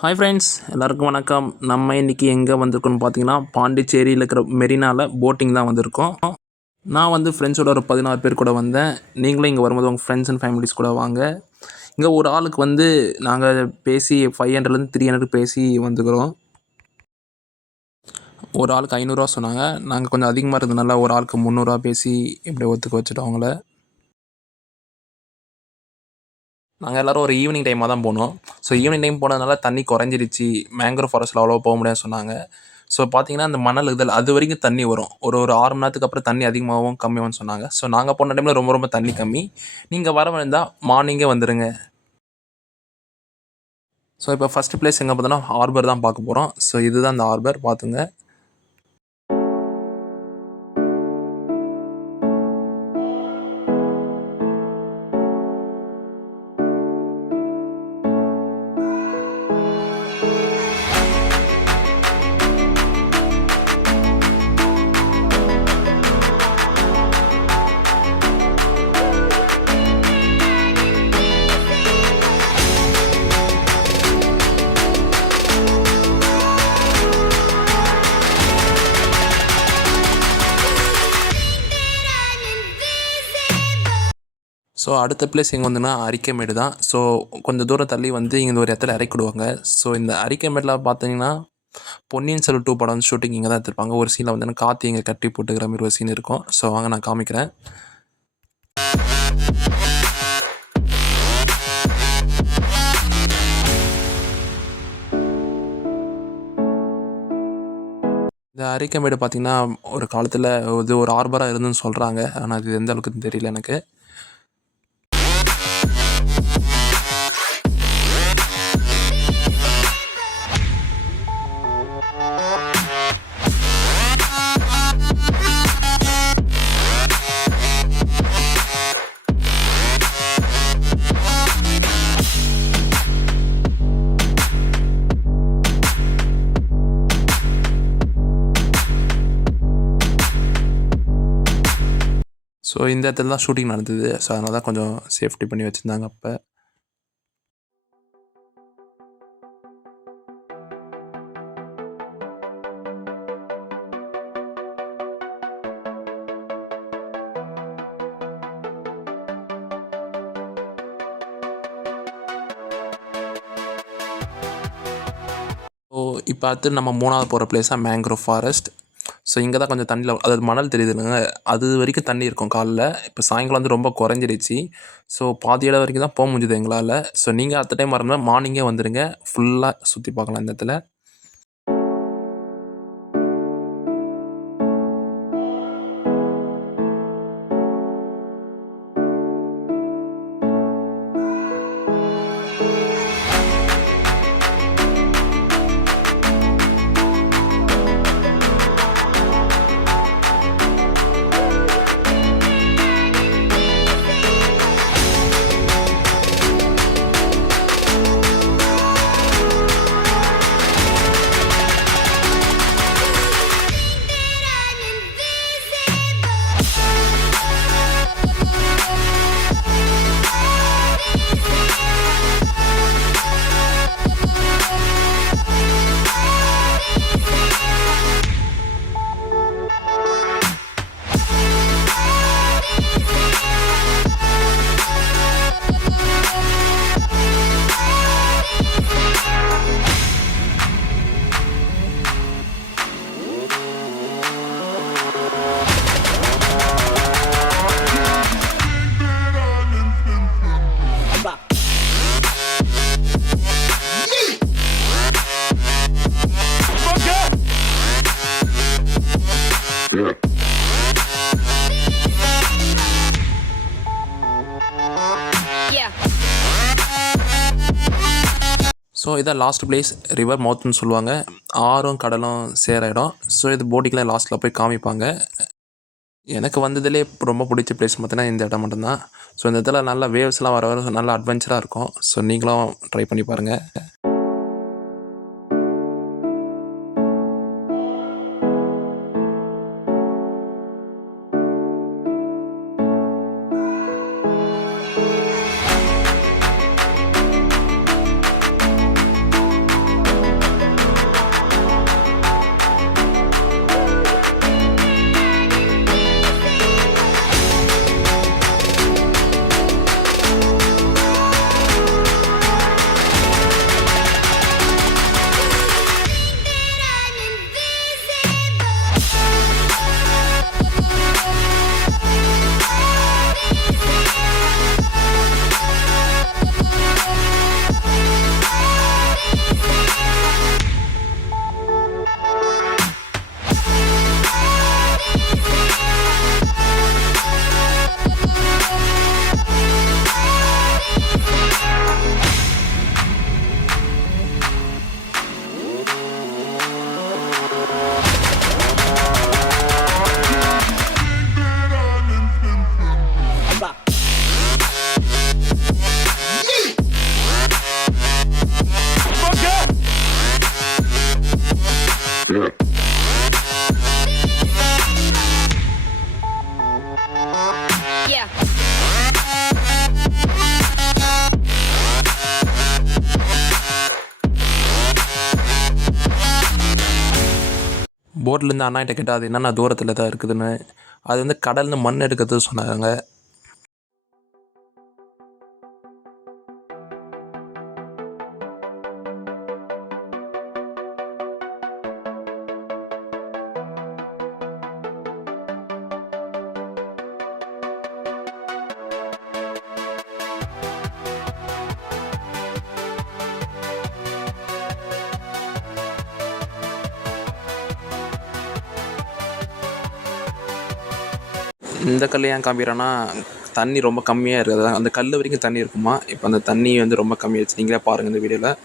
Hi friends, எல்லாருக்கும் வணக்கம். நம்ம இன்றைக்கி எங்கே வந்திருக்கோம்னு பார்த்தீங்கன்னா, பாண்டிச்சேரியில் இருக்கிற மெரினாவில் போட்டிங் தான் வந்திருக்கோம். நான் வந்து ஃப்ரெண்ட்ஸோட ஒரு 16 பேர் கூட வந்தேன். நீங்களும் இங்கே வரும்போது உங்கள் ஃப்ரெண்ட்ஸ் அண்ட் ஃபேமிலிஸ் கூட வாங்க. இங்கே ஒரு ஆளுக்கு வந்து நாங்கள் பேசி 500லேருந்து 300 பேசி வந்துக்கிறோம். ஒரு ஆளுக்கு 500 சொன்னாங்க. நாங்கள் கொஞ்சம் அதிகமாக இருந்ததுனால ஒரு ஆளுக்கு 300 பேசி இப்படி ஒத்துக்க வச்சுட்டோம் அவங்கள. நாங்கள் எல்லோரும் ஒரு ஈவினிங் டைமாக தான் போனோம். ஸோ ஈவினிங் டைம் போனதுனால தண்ணி குறைஞ்சிருச்சு. மேங்க்ரோவ் ஃபாரஸ்ட்டில் அவ்வளோவா போக முடியாதுன்னு சொன்னாங்க. ஸோ பார்த்தீங்கன்னா, அந்த மணல் இதில் அது வரைக்கும் தண்ணி வரும். ஒரு 6 மணி நேரத்துக்கு அப்புறம் தண்ணி அதிகமாகவும் கம்மியாகும்னு சொன்னாங்க. ஸோ நாங்கள் போன டைமில் ரொம்ப ரொம்ப தண்ணி கம்மி. நீங்கள் வர வேண்டாம், மார்னிங்கே வந்துடுங்க. ஸோ இப்போ ஃபஸ்ட்டு பிளேஸ் எங்கே பார்த்தோன்னா ஹார்பர் தான் பார்க்க போகிறோம். ஸோ இதுதான் அந்த ஹார்பர், பார்த்துங்க. ஸோ அடுத்த பிளேஸ் எங்கே வந்துன்னா அரிக்கமேடு தான். ஸோ கொஞ்சம் தூரம் தள்ளி வந்து இங்கே ஒரு இடத்துல இறக்கிடுவாங்க. ஸோ இந்த அரிக்கமேடில் பார்த்தீங்கன்னா, பொன்னியின் செல்வன் 2 படம் ஷூட்டிங் இங்கே தான் எடுத்திருப்பாங்க. ஒரு சீனில் வந்து காற்று இங்கே கட்டி போட்டுக்கிற மாதிரி ஒரு சீன் இருக்கும். ஸோ வாங்க நான் காமிக்கிறேன். இந்த அரிக்கமேடு பார்த்திங்கன்னா, ஒரு காலத்தில் இது ஒரு ஹார்பராக இருந்துன்னு சொல்கிறாங்க. ஆனால் அது எந்த அளவுக்குன்னு தெரியல எனக்கு. ஸோ இந்த இடத்துல தான் ஷூட்டிங் நடந்தது. ஸோ அதனால தான் கொஞ்சம் சேஃப்டி பண்ணி வச்சுருந்தாங்க அப்போ. ஸோ இப்போ அடுத்து நம்ம 3வது போகிற பிளேஸாக மேங்க்ரோவ் ஃபாரஸ்ட். ஸோ இங்கே தான் கொஞ்சம் தண்ணியில் அதாவது மணல் தெரியுது இல்லைங்க, அது வரைக்கும் தண்ணி இருக்கும் காலைல. இப்போ சாயங்காலம் வந்து ரொம்ப குறைஞ்சிருச்சு. ஸோ பாதி இடம் வரைக்கும் தான் போக முடிஞ்சுது எங்களால். ஸோ நீங்கள் அடுத்த டைம் வரணும்னா மார்னிங்கே வந்துடுங்க. ஃபுல்லாக சுற்றி பார்க்கலாம் இந்த இடத்துல. ஸோ இதான் லாஸ்ட் பிளேஸ், ரிவர் மவுத்துன்னு சொல்லுவாங்க. ஆறும் கடலும் சேர இடம். ஸோ இது போட்டிங்கில் லாஸ்ட்டில் போய் காமிப்பாங்க. எனக்கு வந்ததுலேயே ரொம்ப பிடிச்ச பிளேஸ் பார்த்தீங்கன்னா இந்த இடம் மட்டும்தான். ஸோ இந்த இடத்துல நல்லா வேவ்ஸ்லாம் வர வர நல்லா அட்வென்ச்சராக இருக்கும். ஸோ நீங்களும் ட்ரை பண்ணி பாருங்கள். Yeah. போட்லேருந்து அண்ணாகிட்ட கேட்டால் அது என்னென்ன தூரத்தில் தான் இருக்குதுன்னு. அது வந்து கடல்னு மண் எடுக்கிறது சொன்னாங்க. இந்த கல் ஏன் காமிக்கிறேன்னா, தண்ணி ரொம்ப கம்மியாக இருக்குது. அந்த கல் வரைக்கும் தண்ணி இருக்குமா. இப்போ அந்த தண்ணி வந்து ரொம்ப கம்மியாகிடுச்சு. நீங்களே பாருங்கள் இந்த வீடியோவில்.